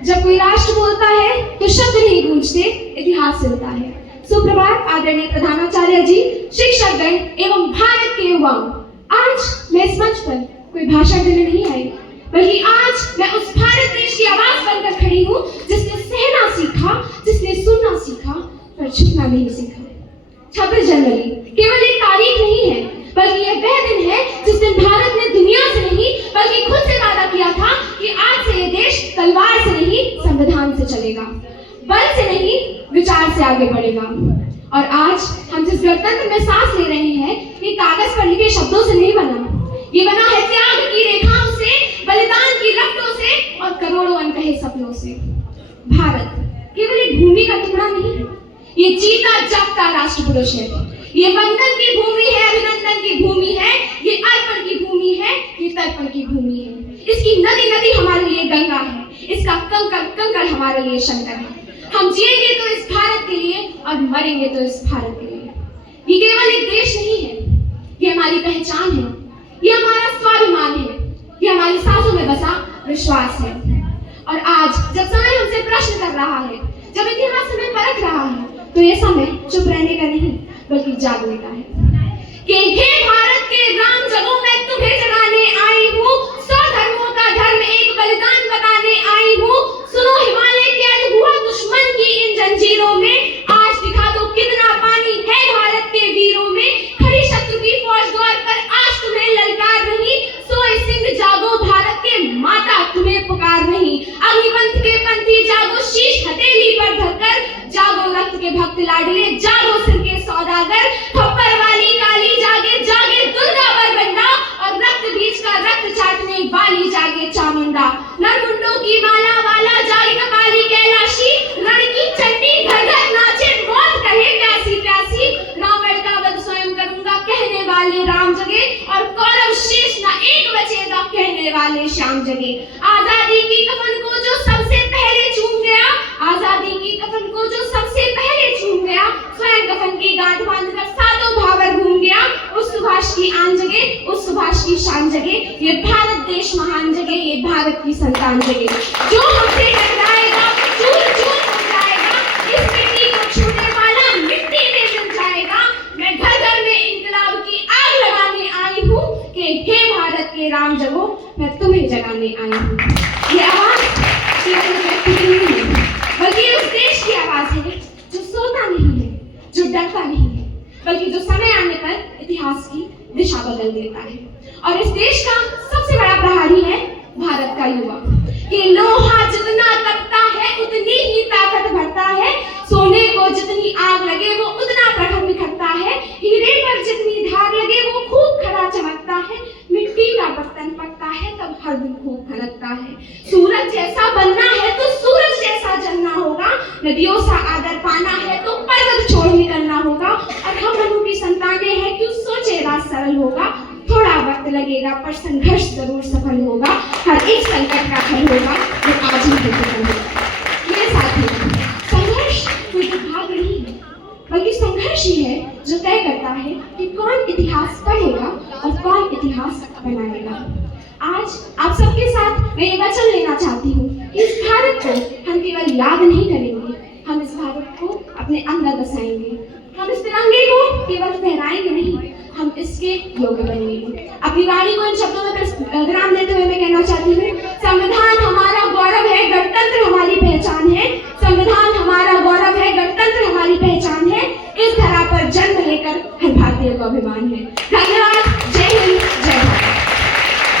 जब कोई राष्ट्र बोलता है तो शब्द नहीं गूंजते, इतिहास चलता है। सुप्रभात आदरणीय प्रधानाचार्य जी, शिक्षकगण एवं भारत के युवाओं। आज मैं इस मंच पर कोई भाषण देने नहीं आई, बल्कि आज मैं उस भारत देश की आवाज बनकर खड़ी हूँ जिसने सहना सीखा, जिसने सुनना सीखा, पर झुकना नहीं सीखा। 26 जनवरी केवल एक तारीख नहीं है, बल्कि यह वह दिन है जिस दिन भारत ने दुनिया से नहीं बल्कि खुद से वादा किया था कि आज से यह देश तलवार से नहीं संविधान से चलेगा, बल से नहीं विचार से आगे बढ़ेगा। और आज हम जिस गणतंत्र में सांस ले रहे हैं, ये कागज पर लिखे शब्दों से नहीं बना, ये बना है त्याग की रेखाओं से, बलिदान की रक्तों से और करोड़ों अनकहे सपनों से। भारत केवल एक भूमि का टुकड़ा नहीं है, ये जीता जागता राष्ट्र पुरुष है। ये वंदन की भूमि है, अभिनंदन की भूमि है, ये अर्पण की भूमि है, ये तर्पण की भूमि है। इसकी नदी नदी हमारे लिए गंगा है, इसका कंकड़ कंकड़ हमारे लिए शंकर है। हम जिएंगे तो इस भारत के लिए और मरेंगे तो इस भारत के लिए। ये केवल एक देश नहीं है, ये हमारी पहचान है, ये हमारा स्वाभिमान है, ये हमारी सांसों में बसा विश्वास है। और आज जब समय हमसे प्रश्न कर रहा है, जब इतिहास हमें परख रहा है, तो ये समय चुप रहने का नहीं बल्कि जागने का है कि हे भारत के राम जगों में तुम्हें जगाने आई हूँ, 100 धर्मों का धर्म एक बलिदान बताने आई हूँ। सुनो हिमालय कैद हुआ दुश्मन की इन जंजीरों में, आज दिखा दो कितना पानी है भारत के वीरों में। खड़ी शत्रु की फौज द्वार पर आज तुम्हें ललकार नहीं, सोए सिंह जागो भारत के माता तुम्हें पुकार नहीं। अग्निपंथ के पंथी जागो शीश हथेली पर धरकर, जागो रक्त के भक्त लाडले, जागो सिर के सौदागर। थप्पड़ वाली काली जागे, जागे दुर्गा बरबंडा, और रक्त बीज का रक्त चाटने वाली जागे चामुंडा। नरमुंडों की माला वाला जागे कपाली कैलाशी, रण की चंडी घर घर नाचे मौत कहे प्यासी प्यासी। रावण का वध स्वयं करूंगा कहने वाले राम जगे, और कौरव शेष न एक बचेगा कहने वाले श्याम जगे। आजादी की कफन को जो सबसे पहले चूम गया, आजादी की कफन को जो सबसे पहले चूम गया, स्वयं कफन की गांठ बांधकर सातों भावर घूम गया। उस सुभाष की आन जगे, उस सुभाष की शान जगे, ये भारत देश महान जगे, ये भारत की संतान जगे। जो हमसे टकराएगा चूर चूर हो जाएगा, इस मिट्टी को छूने वाला मिट्टी में मिल जाएगा। मैं घर घर में इंकलाब की आग लगाने आई हूँ कि हे भारत के राम जगो, मैं तुम्हें जगाने आई हूँ। ये आवाज केवल व्यक्ति की नहीं है, बल्कि उस देश की आवाज है जो सोता नहीं है, जो डरता नहीं है, बल्कि जो समय आने पर इतिहास की दिशा बदल देता है। और इस देश का सबसे बड़ा प्रहारी है भारत का युवा, कि लोहा जितना तपता है उतनी ही ताकत भरता है। सोने को जितनी आग लगे वो उतना प्रखर निखरता है। हीरे पर जितनी धार लगे वो खूब खरा चमकता है। मिट्टी का बर्तन पकता है तब हर दिन खूब खनकता है। सूरज जैसा बनना है तो सूरज जैसा जलना होगा, नदियों सा आदर पाना है तो पर्वत छोड़ निकलना होगा। और हम मनु की संतानें हैं, क्यों सोचे रात सरल होगा। थोड़ा वक्त लगेगा पर संघर्ष जरूर सफल होगा, हर एक संकट का हल होगा जो आज ही सफल होगा। मेरे साथी, संघर्ष कोई भाग नहीं है, बल्कि संघर्ष ही है जो तय करता है कि कौन इतिहास पढ़ेगा और कौन इतिहास बनाएगा। आज आप सबके साथ मैं ये वचन लेना चाहती हूँ कि इस भारत को हम केवल याद नहीं करेंगे, हम इस भारत को अपने अंदर बसाएंगे। हम इस तिरंगे को केवल फहराएंगे नहीं, हम इसके योग्य बनेंगे। अपनी वाणी को इन शब्दों में विराम देते हुए मैं कहना चाहती हूँ, संविधान हमारा गौरव है, गणतंत्र हमारी पहचान है। संविधान हमारा गौरव है, गणतंत्र हमारी पहचान है। इस धरा पर जन्म लेकर हर भारतीय को अभिमान है। धन्यवाद। जय हिंद, जय भारत।